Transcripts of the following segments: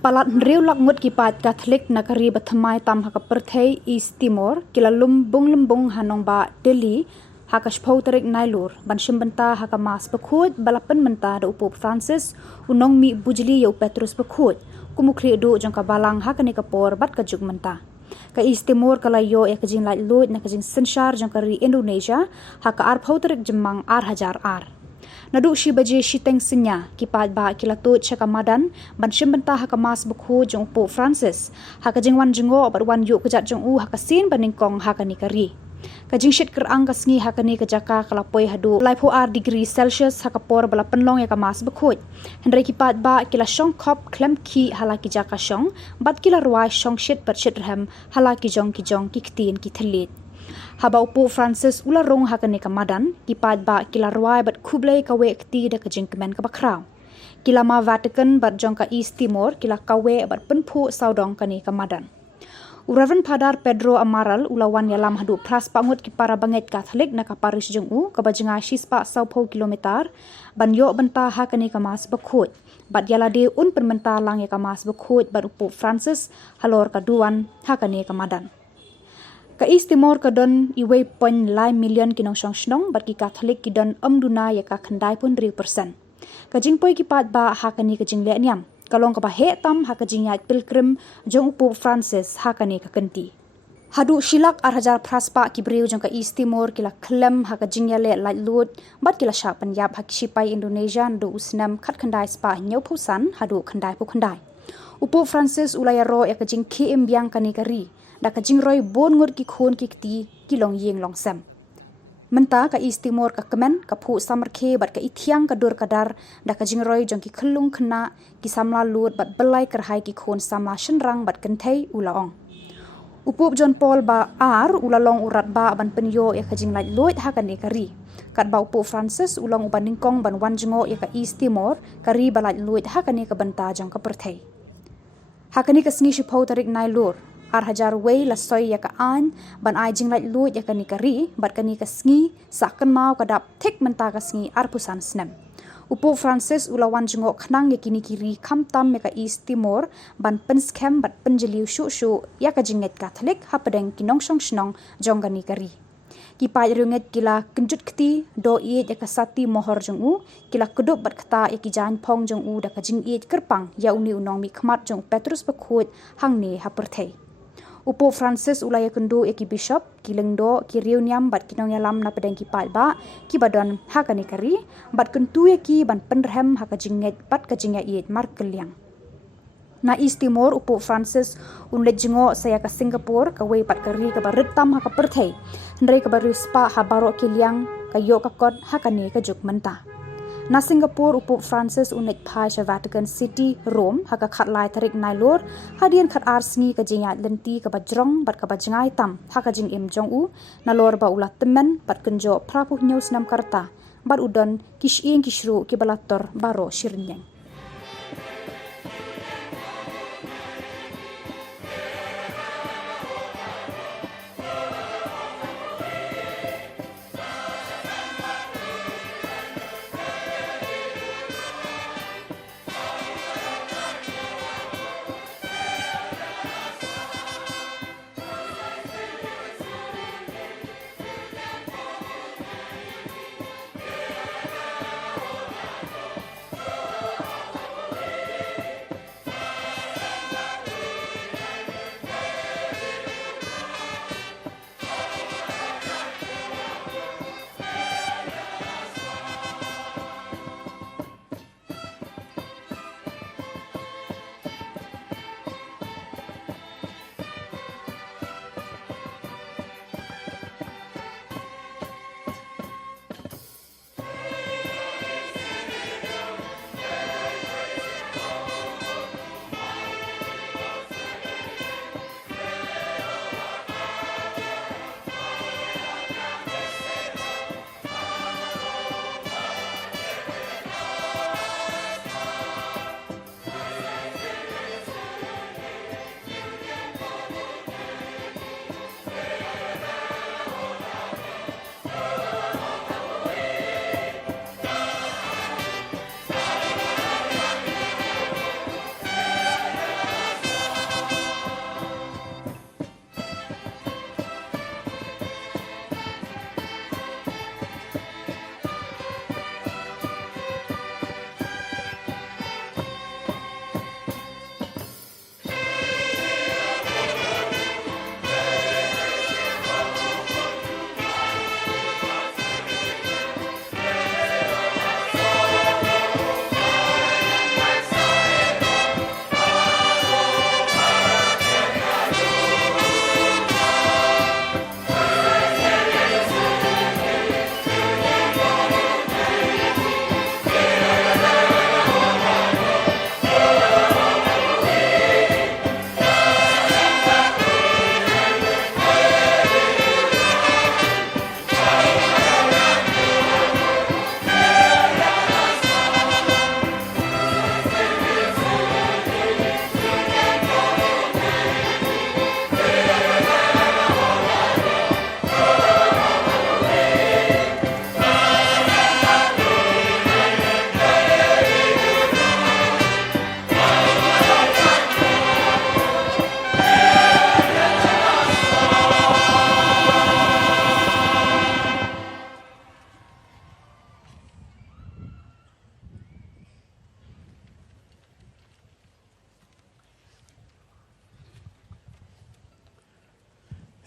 Palat riu lakmut kipat Catholic nakari bathamai tam haka perthai East Timor kila lumbung hanong ba Delhi haka shpau tarik nailur banshim benta haka mas bekhut balapan menta da upop Francis unong mi bujli yau Petrus bekhut kumukri do jangka balang haka ni kapor bat ka juk menta ka East Timor kala yo ya kajing light load na kajing senshar jangka ri Indonesia haka ar phau tarik jemang ar hajar ar Naduk shi baje shi teng sinya kipat ba kilatut chaka madan ban shim benta haka mas bukhu jong po Francis haka jingwan jingo bat wan yu kejat jong u haka sin baning kong haka ni kari kajing shit ker ang kasngi haka ni kejaka kalapoi hadu lai pho ar degree Celsius haka por bala penlong ya ka mas bukhu hendrai kipat ba kila shong khop klem ki halaki jaka shong bat kila ruai shong shit bat shit rhem halaki jong ki ktin ki thalit Haba upo Francis ula rong hakane kamadan kipat ba kila ruai bat khublei kawe kti da kajing kemen ka bakrau kila ma Vatican bat jong ka East Timor kila kawe bat penphu saudong kani kamadan Uravan Padar Pedro Amaral ulawan yalam hadu pras pangut ki para banget Catholic na ka Paris jong u ka bajinga shispa 100 kilometer ban yo benta hakane ka mas bakhut bat yalade un permenta lang ya ka mas bakhut bat upo Francis halor ka duan hakane kamadan Ka East Timor ka don iwe pon lai million kinong shong shnong bat ki Catholic ki don duna ya ka khandai pun 3%. Ka jingpoi ki pat ba hakani ka jingle niam. Kalong ka ba he tam hakajing yat pilgrim jong upo Francis hakani ka kanti. Hadu shilak arhajar praspa ki briu jong ka East Timor kila klem hakajing yale light load bat kila sha Punjab hakishipai Indonesia do usnam khat khandai spa nyau phusan hadu khandai pu khandai. Upo Francis ulaya ro ya kajing KM biang kani kari da kajing roi bon ngur ki khon ki kti ki long yeng long sam menta ka East Timor ka kemen ka phu samarkhe bat ka ithiang ka dur kadar da kajing roi jong ki khulung khna ki samla lut bat belai kerhai ki khon samla shenrang bat kenthei ulaong Upo John Paul ba ar ulalong urat ba ban penyo ya kajing light load ha kani kari kat ba upo Francis ulang ubaning kong ban wan jingo ya ka East Timor kari ba light load ha kani ka banta jong ka perthei Hakani ka sngi shipau tarik nailur ar hajar wei la soy ya ka an ban ai jing light load ya kani kari bat kani ka sngi sakan mau ka dap thik menta ka sngi ar pusan snem Upo Francis ulawan jingo khnang ya kini kiri kham tam ya ka East Timor ban penskem bat penjeliu shu ya ka jinget Catholic hapadeng kinong shong shnong jong kani kari ki pai runget kila kenjut kti do ye ya ka sati mohor jong u kila kudup bat kata ya ki jan phong jong u da ka jing ye kerpang ya uni unong mi khmat jong Petrus bakhut hangni haperthei Upo Francis ulaya kendu ya ki bishop ki lengdo ki reuniam bat kinong yalam na pedeng ki pai ba ki badon hakani kari bat kentu ya ki ban penrhem ha ka jinget bat ka jingya ye mar keliang Na East Timor upo Francis unlet jingo saya ka Singapore ka wei pat kari ka barit tam ha ka perthei ndrei ka baru spa ha baro ki liang ka yo ka kot ha ka ne ka juk menta Na Singapore upo Francis unlet phai sha Vatican City Rome ha ka khat lai tarik nailor hadian khat ar sngi ka jinya lenti ka bajrong bat ka bajngai tam ha ka jing im jong u na lor ba ulat temen pat kenjo prapu news nam karta bat udon kishing kishru ki balator baro shirnyang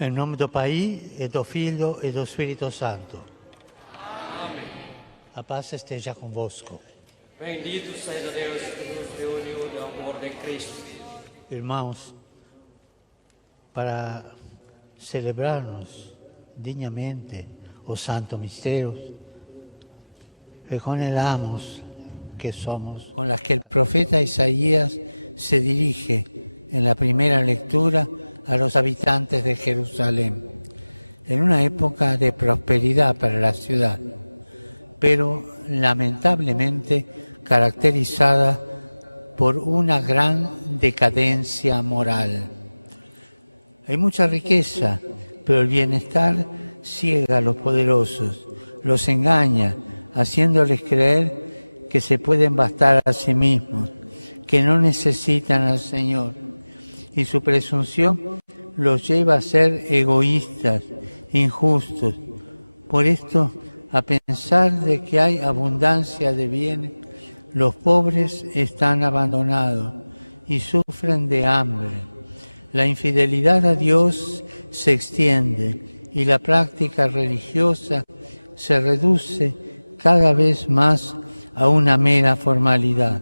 Em nome do Pai, e do Filho, e do Espírito Santo. Amém. A paz esteja convosco. Bendito seja Deus que nos reuniu no amor de Cristo. Irmãos, para celebrarnos dignamente os santos misterios, reconozcamos que somos con las que el profeta Isaías se dirige en la primera lectura a los habitantes de Jerusalén, en una época de prosperidad para la ciudad, pero lamentablemente caracterizada por una gran decadencia moral. Hay mucha riqueza, pero el bienestar ciega a los poderosos, los engaña, haciéndoles creer que se pueden bastar a sí mismos, que no necesitan al Señor. Y su presunción los lleva a ser egoístas, injustos. Por esto, a pesar de que hay abundancia de bienes, los pobres están abandonados y sufren de hambre. La infidelidad a Dios se extiende y la práctica religiosa se reduce cada vez más a una mera formalidad.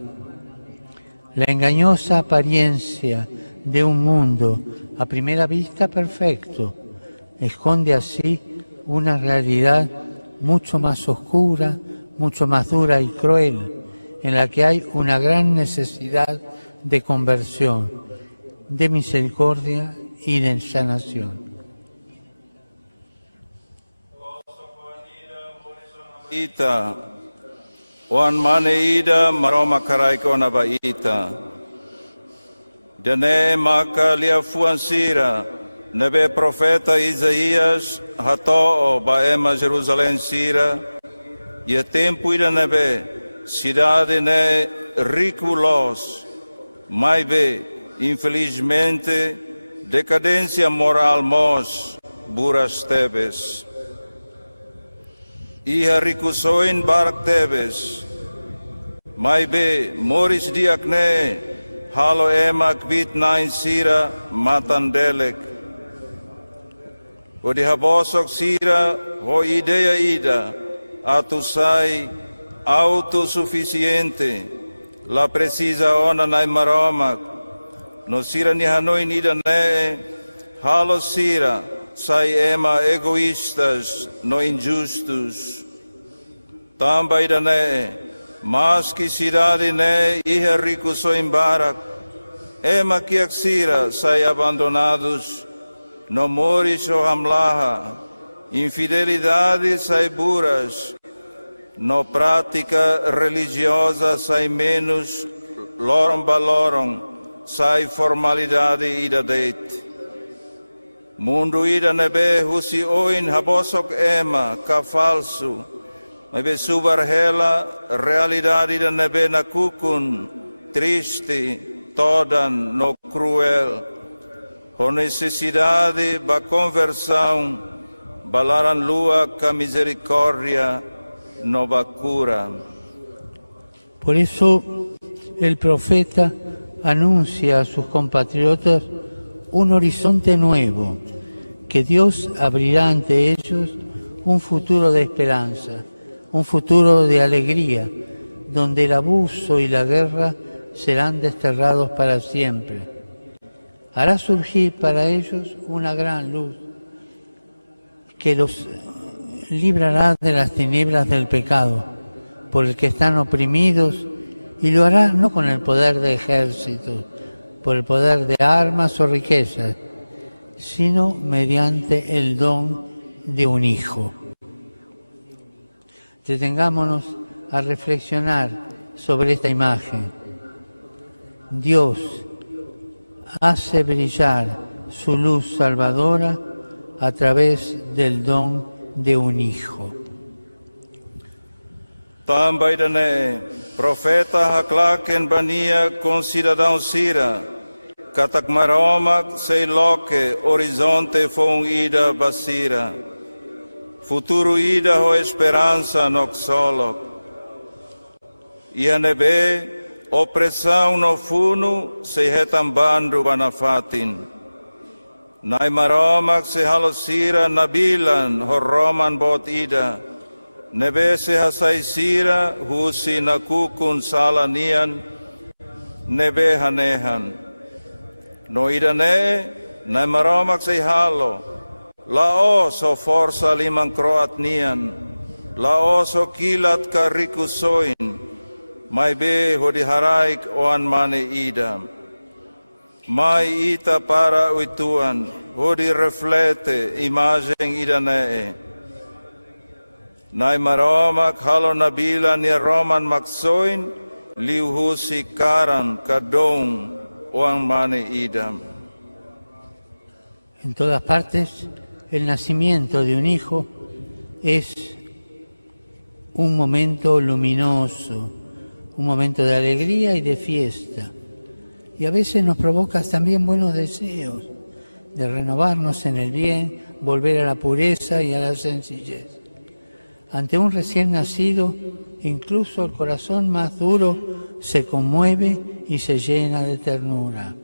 La engañosa apariencia de un mundo a primera vista perfecto esconde así una realidad mucho más oscura, mucho más dura y cruel, en la que hay una gran necesidad de conversión, de misericordia y de sanación. Ita, Wan maneida maroma karaiko na baita. Dene maka lia fuansira, nebe profeta Isaías hato baema Jerusalém sira, e tempo ida nebe cidade ne riculos, mai be infelizmente decadência moral mos buras tebes. Iha rikusoin barak tebes, mai be moris diakne, halo emak bit nain sira matandelek. O di habosok sira ho ideia ida, atusai autosuficiente, la precisa ona nai maromak, no sira ni hanoi nida ne, halo sira, sai ema egoístas, no injustos. Também da ne, mas que cidade ne, iha rico so embarak, ema que axira sai abandonados, no moris o hamlaha, infidelidade sai buras, no prática religiosa sai menos, lorom balorom, sai formalidade ida deit. Mundo ida nebe husi oin habosok ema ka falso, nebe subarhela realidade ida nebe na kukun, triste, todan no cruel. Com necessidade ba conversão, balaran lua ca misericórdia no ba cura. Por eso el profeta anuncia a sus compatriotas un horizonte nuevo, que Dios abrirá ante ellos un futuro de esperanza, un futuro de alegría, donde el abuso y la guerra serán desterrados para siempre. Hará surgir para ellos una gran luz que los librará de las tinieblas del pecado, por el que están oprimidos, y lo hará no con el poder de ejércitos, por el poder de armas o riquezas, sino mediante el don de un Hijo. Detengámonos a reflexionar sobre esta imagen. Dios hace brillar su luz salvadora a través del don de un Hijo. Também da ne, profeta haklaken bania com cidadão sira, katak maromak sei loke horizonte fon ida basira, futuro ida ho esperança nok solok. Ia nebe opressão no funo sei retambando banafatin. Nai maromak se halosira nabilan horoman bot ida. Nebe se hasaisira husi nakukun salanian. Nebe hanehan. No ida ne, nai maromak se halo. Laos o forsa liman kroat nian. Laos o kilat karikusoin. Mai be hodi haraik oan mane ida. Mai ita para uituan, hodi reflete imagem idanee. Nai maromak halo nabila ni roman maksoin, liuhusi karan kadong oan mane idam. En todas partes, el nacimiento de un hijo es un momento luminoso, un momento de alegría y de fiesta. Y a veces nos provoca también buenos deseos de renovarnos en el bien, volver a la pureza y a la sencillez. Ante un recién nacido, incluso el corazón más duro se conmueve y se llena de ternura.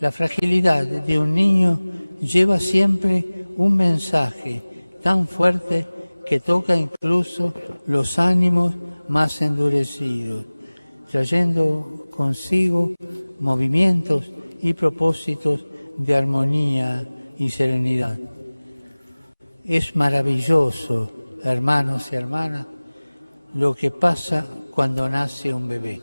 La fragilidad de un niño lleva siempre un mensaje tan fuerte que toca incluso los ánimos más endurecidos, trayendo consigo movimientos y propósitos de armonía y serenidad. Es maravilloso, hermanos y hermanas, lo que pasa cuando nace un bebé.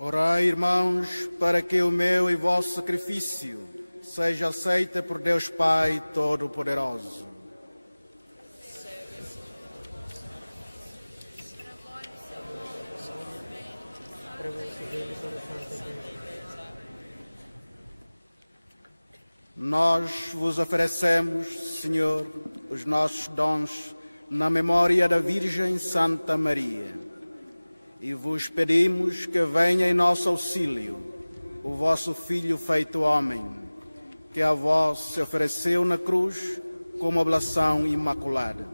Orai, irmãos, para que o meu e vosso sacrifício seja aceito por Deus Pai Todo-Poderoso. Nós vos oferecemos, Senhor, os nossos dons na memória da Virgem Santa Maria. E vos pedimos que venha em nosso auxílio o vosso Filho feito homem, que a vós se ofereceu na cruz como oblação imaculada.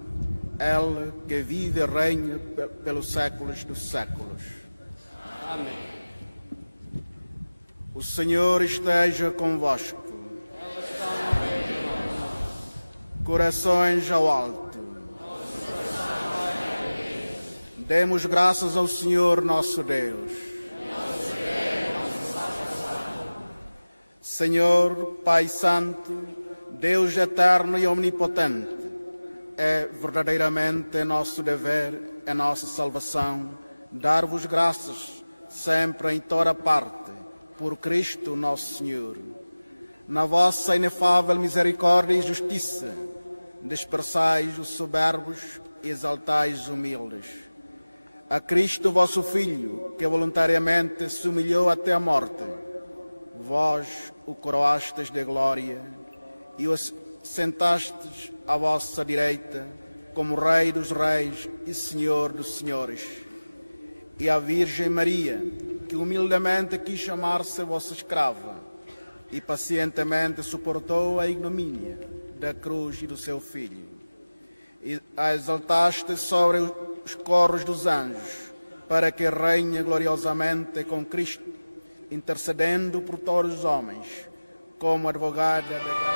Ele que vive e reina pelos séculos dos séculos. Amém. O Senhor esteja convosco. Corações ao alto. Demos graças ao Senhor nosso Deus. Senhor, Pai Santo, Deus eterno e omnipotente, é verdadeiramente nosso dever, é nossa salvação, dar-vos graças sempre em toda parte, por Cristo nosso Senhor. Na vossa inefável misericórdia e justiça, dispersais os soberbos e exaltais os humildes. A Cristo, vosso Filho, que voluntariamente se humilhou até a morte, vós o coroastes de glória e o sentastes à vossa direita como Rei dos Reis e Senhor dos Senhores. E a Virgem Maria, que humildemente quis chamar-se vossa escrava e pacientemente suportou a ignomínia da cruz e do seu Filho. E a exaltaste sobre os corros dos anjos, para que reine gloriosamente com Cristo, intercedendo por todos os homens, como advogada da...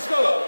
Let's go.